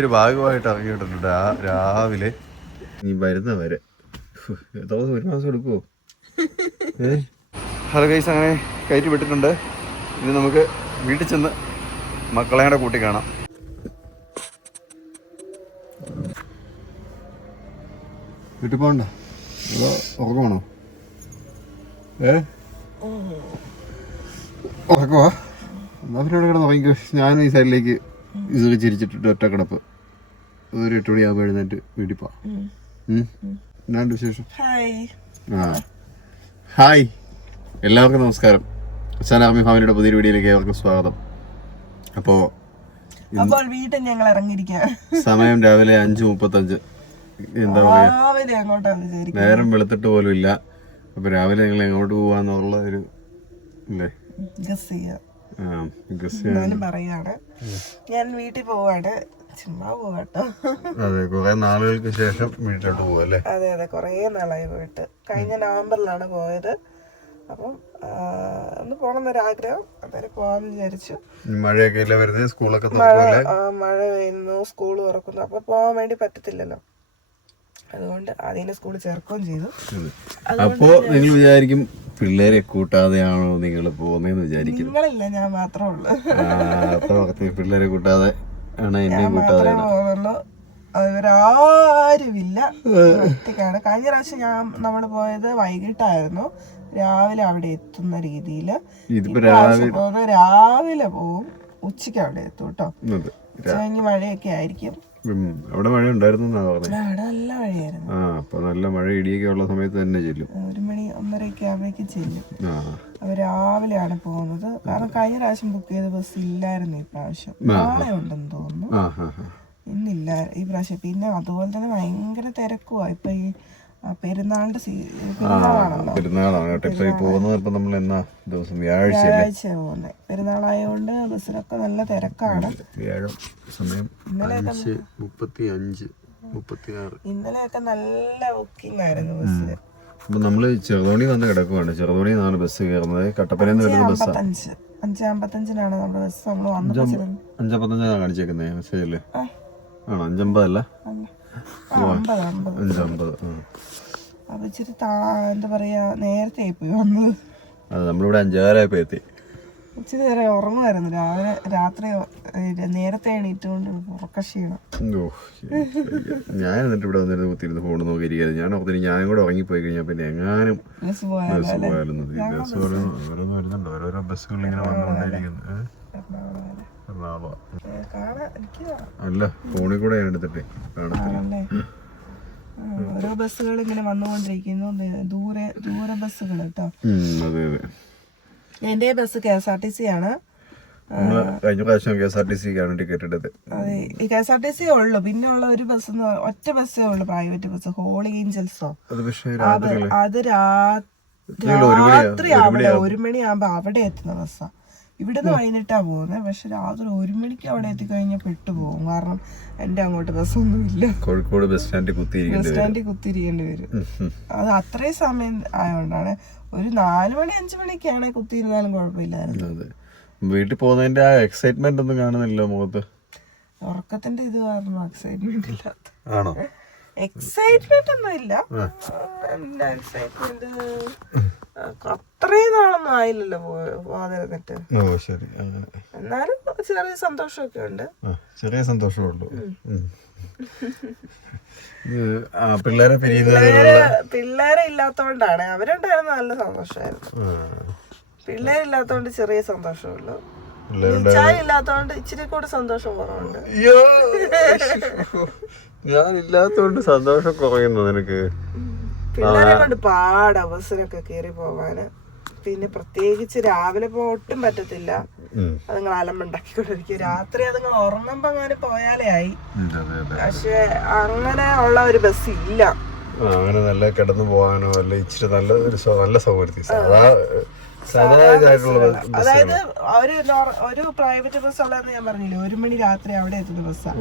ഒരു ഭാഗമായിട്ട് ഇറങ്ങിയിട്ടുണ്ട് രാവിലെ. നീ വരുന്ന വരെ ഒരു മാസം എടുക്കുമോ? ഹലോ ഗൈസ്, അങ്ങനെ കയറ്റി വിട്ടിട്ടുണ്ട്. ഇനി നമുക്ക് വീട്ടിൽ ചെന്ന് മക്കളെ കൂടെ കൂട്ടി കാണാം. വീട്ടിൽ പോകണ്ട, അതോ ഉറക്കമാണോ? ഉറക്കമാ? എന്നാ പിന്നെ കിടന്ന് ഉറങ്ങിക്കോ. ഞാനും ഈ സൈഡിലേക്ക് ഇതൊക്കെ ചിരിച്ചിട്ടിട്ട് ഒറ്റ കിടപ്പ്. ഒരു 8 മണിയാകുമ്പോൾ എഴുന്നേറ്റ് വീട്ടിൽ പോവാം. എന്നാണ്ട് വിശേഷം? ഹായ്, എല്ലാവർക്കും നമസ്കാരം. അച്ഛൻ ആർമി ഫാമിലിയുടെ പുതിയൊരു വീഡിയോയിലേക്ക് ഏവർക്കും സ്വാഗതം. അപ്പോൾ വീട്ടിൽ ഞങ്ങൾ ഇറങ്ങിയിരിക്കുകയാണ്. സമയം രാവിലെ 5:35. എന്താ പറയാ, നേരം വെളുത്തിട്ട് പോലും ഇല്ല. അപ്പൊ രാവിലെ ഞങ്ങൾ എങ്ങോട്ട് പോവാന്നുള്ള ഒരു ഇല്ലേ, പറയാണ്. ഞാൻ വീട്ടിൽ പോവാണ്, ചുമ്മാ പോവാട്ടോ. അതെ, കുറെ നാളുകൾക്ക് ശേഷം വീട്ടിലോട്ട് പോവല്ലേ? അതെ അതെ, കുറെ നാളായി പോയിട്ട്. കഴിഞ്ഞ നവംബറിലാണ് പോയത്. അപ്പം ഒന്ന് പോകണമെന്നൊരാഗ്രഹം, അന്നേരം പോവാന്ന് വിചാരിച്ചു. മഴയൊക്കെ അല്ലേ വരുന്നത്, സ്കൂളൊക്കെ മഴ പെയ്യുന്നു, സ്കൂൾ തുറക്കുന്നു, അപ്പൊ പോവാൻ വേണ്ടി പറ്റത്തില്ലല്ലോ. അതുകൊണ്ട് അതിനെ സ്കൂളിൽ ചേർക്കുകയും ചെയ്തു. അപ്പോ നിങ്ങൾ വിചാരിക്കും പിള്ളേരെ കൂട്ടാതെയാണോ നിങ്ങൾ പോകുന്നതെന്ന് വിചാരിക്കും. നിങ്ങളില്ല, ഞാൻ മാത്രമേ ഉള്ളൂ. പിള്ളേരെ കൂട്ടാതെ ആണ്, എന്നെ കൂട്ടാതെ പോകുന്നുള്ളൂ. അവരാരുമില്ല, ഒറ്റയ്ക്കാണ്. കഴിഞ്ഞ പ്രാവശ്യം നമ്മൾ പോയത് വൈകിട്ടായിരുന്നു. രാവിലെ അവിടെ എത്തുന്ന രീതിയില് രാവിലെ പോവും, ഉച്ചയ്ക്ക് അവിടെ എത്തും കേട്ടോ. ഉച്ചകഴിഞ്ഞ് മഴയൊക്കെ ആയിരിക്കും. അവിടെ മഴ ഉണ്ടായിരുന്നു അവിടെ നല്ല മഴയായിരുന്നു. അപ്പൊ നല്ല മഴ ഇടിയൊക്കെ ഉള്ള സമയത്ത് തന്നെ ചെല്ലും. 1 മണി 1:30 ആകുമ്പോഴേക്കും ചെല്ലും. അവ രാവിലെയാണ് പോകുന്നത്. കാരണം കഴിഞ്ഞ പ്രാവശ്യം ബുക്ക് ചെയ്ത ബസ് ഇല്ലായിരുന്നു. ഈ പ്രാവശ്യം നാളെ ഉണ്ടെന്ന് തോന്നുന്നു, ഇന്നില്ല ഈ പ്രാവശ്യം. പിന്നെ അതുപോലെ തന്നെ ഭയങ്കര തിരക്കുവാ. ഇപ്പൊ ഈ പെരുന്നാളിന്റെ വ്യാഴാഴ്ച പോകുന്നത്. പെരുന്നാളായതുകൊണ്ട് ബസ്സിലൊക്കെ നല്ല തിരക്കാണ്. ഇന്നലെയൊക്കെ നല്ല ബുക്കിംഗ് ആയിരുന്നു ബസ്സിൽ. അപ്പൊ നമ്മള് ചെറുതോണി വന്ന് കിടക്കുവാണ്. ചെറുതോണി നിന്നാണ് ബസ് കയറുന്നത്. കട്ടപ്പനയിൽ വരുന്ന ബസ് 5:55 നമ്മുടെ ബസ്. നമ്മൾ 5:55 കാണിച്ചേക്കുന്നത് മെസ്സേജല്ലേ? ആണോ? 5:50 അല്ല, 5:50. അപ്പൊ ഇച്ചിരി എന്താ പറയാ, നേരത്തെ പോയി വന്നത്. അതെ, നമ്മളിവിടെ 5:15 എത്തി. ഇച്ചിരി നേരം ഉറങ്ങുമായിരുന്നു. രാത്രി നേരത്തെ എണീറ്റുകൊണ്ട് ഉറക്കക്ഷീണം. ഞാൻ എന്നിട്ട് ഇവിടെ വന്നിരുന്ന് കുത്തിരുന്ന് ഫോൺ നോക്കിയിരിക്കുന്നത്. ഞാൻ ഓർത്തിന് ഞാനും കൂടെ ഉറങ്ങിപ്പോയി കഴിഞ്ഞാൽ പിന്നെ എങ്ങാനും ബസ് പോയാലും വരുന്നുണ്ട്. ഓരോരോ ബസ്സുകൾ ഇങ്ങനെ വന്നുകൊണ്ടിരിക്കുന്നു. അല്ല, ഫോണിൽ കൂടെ ഞാൻ എടുത്തിട്ടേ കാണത്തില്ല. ഓരോ ബസ്സുകൾ ഇങ്ങനെ വന്നുകൊണ്ടിരിക്കുന്നു, ദൂര ബസ്സുകൾ കേട്ടോ. അതെ അതെ, എന്റെ ബസ് KSRTC ആണ്. കഴിഞ്ഞ പ്രാവശ്യം KSRTC ടിക്കറ്റ് എടുത്തത്. അതെ, ഈ KSRTC ഉള്ളു. പിന്നെ ഉള്ള ഒരു ബസ്, ഒറ്റ ബസ്സേ ഉള്ളു, പ്രൈവറ്റ് ബസ്, ഹോളി ഏഞ്ചൽസോ. അത് രാത്രി അവിടെ 1 മണിയാകുമ്പോ അവിടെ എത്തുന്ന ബസ്സാ. ഇവിടുന്ന് വൈകിട്ടാ പോകുന്നത്. പക്ഷെ രാത്രി 1 മണിക്ക് അവിടെ എത്തിക്കഴിഞ്ഞാൽ പെട്ടുപോകും. കാരണം എന്റെ അങ്ങോട്ട് ബസ്സൊന്നും ഇല്ല. കോഴിക്കോട് ബസ് സ്റ്റാൻഡിൽ കുത്തിയിരിക്കേണ്ടി വരും. അത് അത്രയും സമയം ആയതുകൊണ്ടാണ്. ഒരു 4 മണി 5 മണിക്കാണ് കുത്തിയിരുന്നാലും കുഴപ്പമില്ലായിരുന്നു. വീട്ടിൽ പോകുന്നതിന്റെ ആ എക്സൈറ്റ്മെന്റ് ഒന്നും കാണുന്നില്ല മുഖത്ത്. ഉറക്കത്തിന്റെ ഇത് കാരണം എക്സൈറ്റ്മെന്റ് ഇല്ലാത്ത. ആണോ? എക്സൈറ്റ്മെന്റ് ഒന്നും ഇല്ല. എക്സൈറ്റ്മെന്റ് അത്രയും നാളൊന്നും ആയില്ലല്ലോ പോകാതിരുന്നിട്ട്. എന്നാലും ചെറിയ സന്തോഷമൊക്കെ ഉണ്ട്. ചെറിയ സന്തോഷമുള്ളൂ. പിള്ളേരെ ഇല്ലാത്തോണ്ടാണ്. അവരുണ്ടായിരുന്ന നല്ല സന്തോഷമായിരുന്നു. പിള്ളേരില്ലാത്തോണ്ട് ചെറിയ സന്തോഷമുള്ളൂ. ചായ ഇല്ലാത്തോണ്ട് ഇച്ചിരി കൂടെ സന്തോഷം കുറവുണ്ട്. ഞാൻ ഇല്ലാത്തോണ്ട് സന്തോഷം കുറയുന്നു നിനക്ക്? പിള്ളേരെ കൊണ്ട് പാടാ ബസ്സിനൊക്കെ കയറി പോവാന്. പിന്നെ പ്രത്യേകിച്ച് രാവിലെ ഒട്ടും പറ്റത്തില്ല. അതുങ്ങൾ അലമ്പുണ്ടാക്കിക്കൊണ്ടിരിക്കും. രാത്രി അതുങ്ങൾ ഉറങ്ങുമ്പോ അങ്ങനെ പോയാലേ ആയി. പക്ഷെ അങ്ങനെ ഉള്ള ഒരു ബസ് ഇല്ല. അങ്ങനെ നല്ല കിടന്നു പോകാനോ അല്ല ഇച്ചിരി നല്ല സൗകര്യത്തിൽ. അതായത് ഒരു പ്രൈവറ്റ് ബസ് ഉള്ളതെന്ന് ഞാൻ പറഞ്ഞില്ലേ, 1 മണി രാത്രി അവിടെ എത്തുന്ന ബസ്സാ.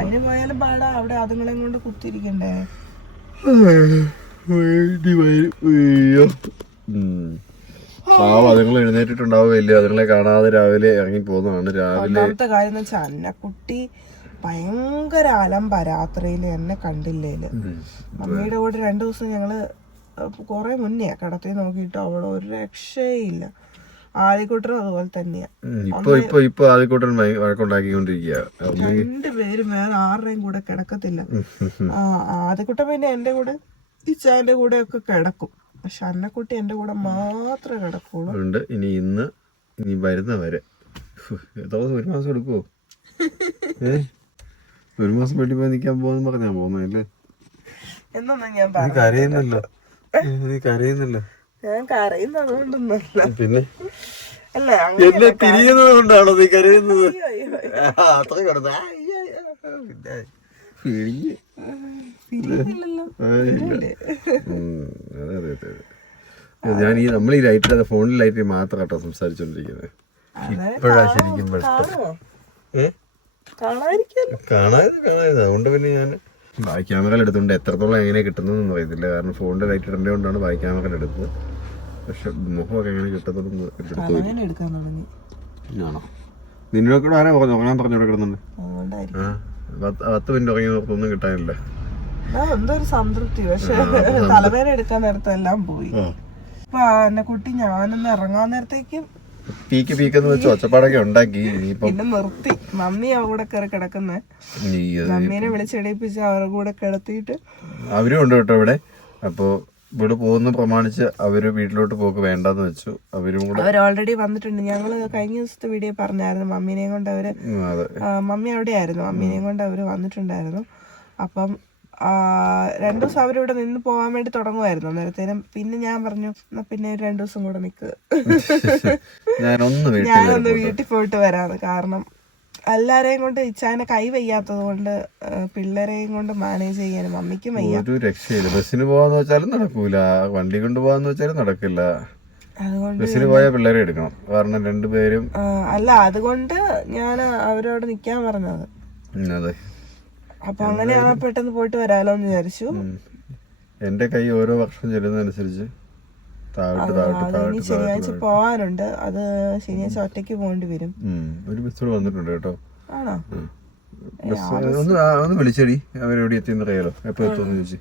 അതിന് പോയാലും പാടാ. അവിടെ അതുങ്ങളെ കൊണ്ട് കുത്തിയിരിക്കണ്ടേ. അതുങ്ങൾ എഴുന്നേറ്റിട്ടുണ്ടാവുകയില്ല. അതുങ്ങളെ കാണാതെ രാവിലെ ഇറങ്ങി പോകുന്നതാണ്. രാവിലെ കാര്യം എന്ന് വെച്ചാൽ അന്നക്കുട്ടി ഭയങ്കര അലമ്പ രാത്രിയിൽ എന്നെ കണ്ടില്ലേല്. മമ്മിയുടെ കൂടെ 2 ദിവസം ഞങ്ങള് കുറെ മുന്നേ കിടത്തി നോക്കിയിട്ട് അവള് ഒരു രക്ഷയില്ല. ആദ്യക്കൂട്ടരും അതുപോലെ തന്നെയാ. രണ്ടുപേരും വേറെ ആരുടെയും കൂടെ കിടക്കത്തില്ല. ആദ്യക്കൂട്ടം പിന്നെ എന്റെ കൂടെ ഇച്ചാന്റെ കൂടെ ഒക്കെ കിടക്കും. പക്ഷെ അന്നക്കുട്ടി എന്റെ കൂടെ മാത്രമേ കിടക്കുള്ളൂ. ഇനി വരുന്നവരെ 1 മാസം എടുക്കുവോ? 1 മാസം വീട്ടിൽ പോയി നിൽക്കാൻ പോകാൻ പറഞ്ഞാ പോകുന്നല്ലേ? എന്നൊന്നും ഞാൻ കരയുന്നല്ലോ. നീ കരയുന്നല്ലോ. ഞാൻ കരയുന്നതുകൊണ്ടൊന്നല്ല. പിന്നെ അല്ല എന്നെ പിരിയുന്നത് കൊണ്ടാണോ നീ കരയുന്നത്? അത്ര കിടന്ന ഞാൻ നമ്മൾ ഈ ലൈറ്റ് ഫോണിൽ ലൈറ്റിൽ മാത്രം കേട്ടോ സംസാരിച്ചോണ്ടിരിക്കുന്നത്. ഇപ്പോഴാ ശരിക്കും കാണാതെ അതുകൊണ്ട് പിന്നെ ഞാൻ ബാക്ക് ക്യാമറ എടുത്തുകൊണ്ട് എത്രത്തോളം എങ്ങനെ കിട്ടുന്നതെന്ന് അറിയത്തില്ല. കാരണം ഫോണിന്റെ ലൈറ്റ് ഇടേണ്ടത് കൊണ്ടാണ് ബാക്ക് ക്യാമറ എടുത്തത്. പക്ഷെ മുഖമൊക്കെ എങ്ങനെ കിട്ടുന്നതെന്ന് ആണോ? നിന്നോട് കൂടെ ആരാ പറഞ്ഞു ഉറങ്ങാൻ പറഞ്ഞു ഇവിടെ കിടന്നുണ്ട്? 10 മിനിറ്റ് ഉറങ്ങി നോർത്തൊന്നും കിട്ടാനില്ല. എന്തൊരു സംതൃപ്തി. പക്ഷെ തലവേദന എടുക്കാൻ നേരത്തെ എല്ലാം പോയി. അപ്പൊ എന്നെ കുട്ടി ഞാനൊന്ന് ഇറങ്ങാൻ നേരത്തേക്കും പീക്കെന്ന് വെച്ച് ഒച്ചപ്പാടൊക്കെ ഉണ്ടാക്കി. പിന്നെ നിർത്തി. മമ്മി അവിടെ കയറി കിടക്കുന്നേ. മമ്മീനെ വിളിച്ചെണീപ്പിച്ച് അവരുടെ കൂടെ കിടത്തിയിട്ട് അവരും ഉണ്ട് കേട്ടോ ഇവിടെ. അപ്പൊ ഇവിടെ പോകുന്ന പ്രമാണിച്ച് അവര് വീട്ടിലോട്ട് പോക്ക് വേണ്ടെന്ന് വെച്ചു. അവരും കൂടെ അവർ ഓൾറെഡി വന്നിട്ടുണ്ട്. ഞങ്ങള് കഴിഞ്ഞ ദിവസത്തെ വീഡിയോ പറഞ്ഞായിരുന്നു മമ്മീനെയും കൊണ്ട് അവര് മമ്മി അവിടെയായിരുന്നു. മമ്മീനെയും കൊണ്ട് അവര് വന്നിട്ടുണ്ടായിരുന്നു. അപ്പം 2 ദിവസം അവരിവിടെ നിന്ന് പോകാൻ വേണ്ടി തുടങ്ങുമായിരുന്നു. അന്നേരത്തേനും പിന്നെ ഞാൻ പറഞ്ഞു പിന്നെ 2 ദിവസം കൂടെ നിക്ക്, ഞാനൊന്ന് വീട്ടിൽ പോയിട്ട് വരാന്ന്. കാരണം എല്ലാരെയും കൊണ്ട് ഇച്ചാനെ കൈ വയ്യാത്തത് കൊണ്ട് പിള്ളേരെയും കൊണ്ട് മാനേജ് ചെയ്യാനും മമ്മിക്കും വയ്യ. ഒരു രക്ഷയില്ല. ബസ്സിന് പോവാന്ന് വെച്ചാലും നടക്കൂല, വണ്ടി കൊണ്ട് പോവാന്ന് വെച്ചാലും നടക്കില്ല. അതുകൊണ്ട് ബസ്സിന് പോയാൽ പിള്ളേരെ എടുക്കണം. കാരണം 2 പേരും അല്ല, അതുകൊണ്ട് ഞാൻ അവരോട് നിക്കാൻ പറഞ്ഞത്. അതെ. അപ്പൊ അങ്ങനെയാണ് പെട്ടെന്ന് പോയിട്ട് വരാലോ എന്ന് വിചാരിച്ചു. എന്റെ കൈ ഓരോ വർഷം ചെല്ലുന്നതനുസരിച്ച് ശനിയാഴ്ച പോവാനുണ്ട്. അത് ശനിയാഴ്ച ഒറ്റയ്ക്ക് പോകേണ്ടി വരും. ഒരു ബസ് വന്നിട്ടുണ്ട് കേട്ടോ. ആണോ? ഒന്ന് വിളിച്ചടി, അവരെവിടെ എത്തിയെന്ന് അറിയാലോ. എപ്പോ എത്തുമെന്ന് ചോദിച്ചു.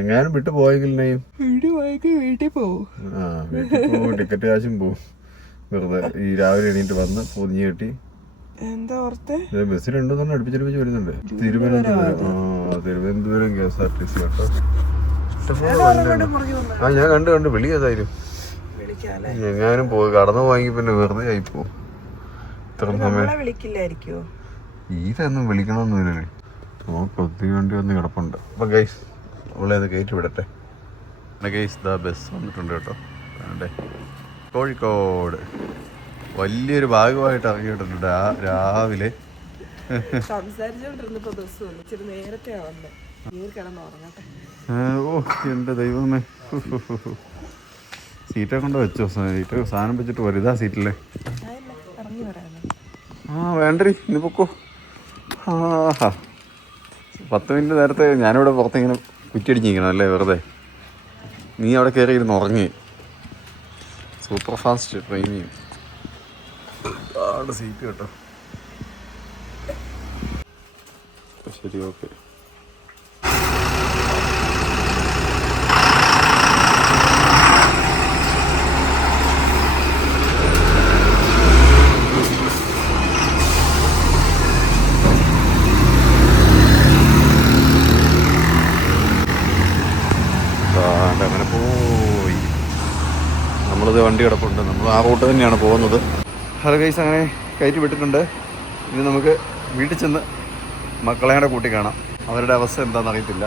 എങ്ങാനും വിട്ടു പോയെങ്കിൽ വീട്ടിൽ പോവും. ടിക്കറ്റ് കാശും പോവും. വെറുതെ ഈ രാവിലെ എണീറ്റ് വന്ന് പൊതിഞ്ഞ് കെട്ടി എന്താ ഓർത്തെ ബസ് 2 അടുപ്പിച്ചടുപ്പിച്ച് വരുന്നുണ്ട്. തിരുവനന്തപുരം KSRTC കേട്ടോ. ഞാൻ കണ്ടു വിളി ഏതായാലും എങ്ങാനും പോയി കടന്നു പോയെങ്കിൽ പിന്നെ വെറുതെ ആയിപ്പോ. ഇത്ര സമയം ഇതൊന്നും വിളിക്കണമെന്നില്ലേ. നമുക്ക് ഒത്തിരി വണ്ടി വന്ന് കിടപ്പുണ്ട്. അപ്പൊ ഗൈസ് അവളെ കയറ്റി വിടട്ടെ. ഗൈസ് ദാ ബസ് വന്നിട്ടുണ്ട് കേട്ടോ. കോഴിക്കോട് വലിയൊരു ഭാഗമായിട്ട് ഇറങ്ങിയിട്ടുണ്ട് രാവിലെ. ഓ എന്റെ ദൈവമേ, സീറ്റൊക്കെ കൊണ്ട് വെച്ചോ. സീറ്റ് സാധനം വെച്ചിട്ട് പോരും. ഇതാ സീറ്റില്ലേ? വേണ്ടടി ഇനി പൊക്കോ. 10 മിനിറ്റ് നേരത്തെ ഞാനിവിടെ പുറത്തിങ്ങനെ കുറ്റിയടിച്ചിരിക്കണം അല്ലേ വെറുതെ. നീ അവിടെ കയറി ഇരുന്ന് ഉറങ്ങി. സൂപ്പർ ഫാസ്റ്റ് ട്രെയിനിങ് സീറ്റ് കേട്ടോ. ശരി, ഓക്കെ. അങ്ങനെ പോയി. നമ്മളിത് വണ്ടി കിടപ്പുണ്ട്. നമ്മൾ ആ റൂട്ട് തന്നെയാണ് പോകുന്നത്. ഹലോ ഗൈസ്, അങ്ങനെ കയറ്റി വിട്ടിട്ടുണ്ട്. ഇനി നമുക്ക് വീട്ടിൽ ചെന്ന് മക്കളെ കൂട്ടി കാണാം. അവരുടെ അവസ്ഥ എന്താണെന്ന് അറിയത്തില്ല.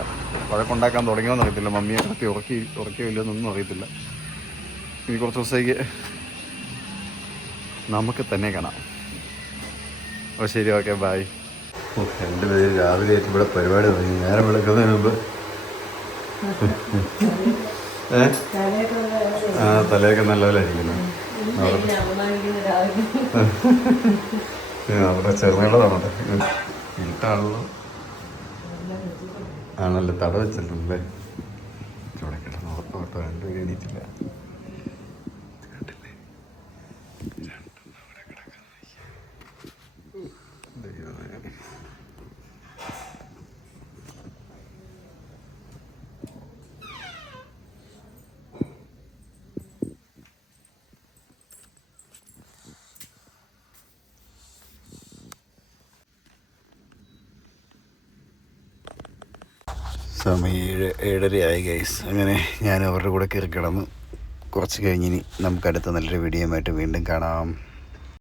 വഴക്കുണ്ടാക്കാൻ തുടങ്ങിയോന്ന് അറിയത്തില്ല. മമ്മിയെ ഉറക്കിയോ ഇല്ലെന്നൊന്നും അറിയത്തില്ല. ഇനി കുറച്ച് ദിവസത്തേക്ക് നമുക്ക് തന്നെ കാണാം. അപ്പോൾ ശരി, ഓക്കെ, ബൈ. 2 പേര് രാവിലെ ആയിട്ട് ഇവിടെ പരിപാടി തുടങ്ങി. നേരം വിളക്കുന്നതിന് മുമ്പ് തലയൊക്കെ നല്ലപോലെ ഇരിക്കുന്നു. അവിടെ ചെറുതുള്ളതാണോ? ഇരുട്ടാണല്ലോ. ആണല്ലോ, തട വെച്ചിട്ടുണ്ടല്ലേ. ഇവിടെ കിടന്ന് ഉറപ്പോട്ടോ. 2 പേര് എണീറ്റില്ല. കണ്ടില്ലേ, 2 അവിടെ കിടക്കുന്നു. സമയം 7:30 ഗൈസ്. അങ്ങനെ ഞാൻ അവരുടെ കൂടെ കയറി കിടന്നു. കുറച്ച് കഴിഞ്ഞിനി നമുക്ക് അടുത്ത നല്ലൊരു വീഡിയോ ആയിട്ട് വീണ്ടും കാണാം.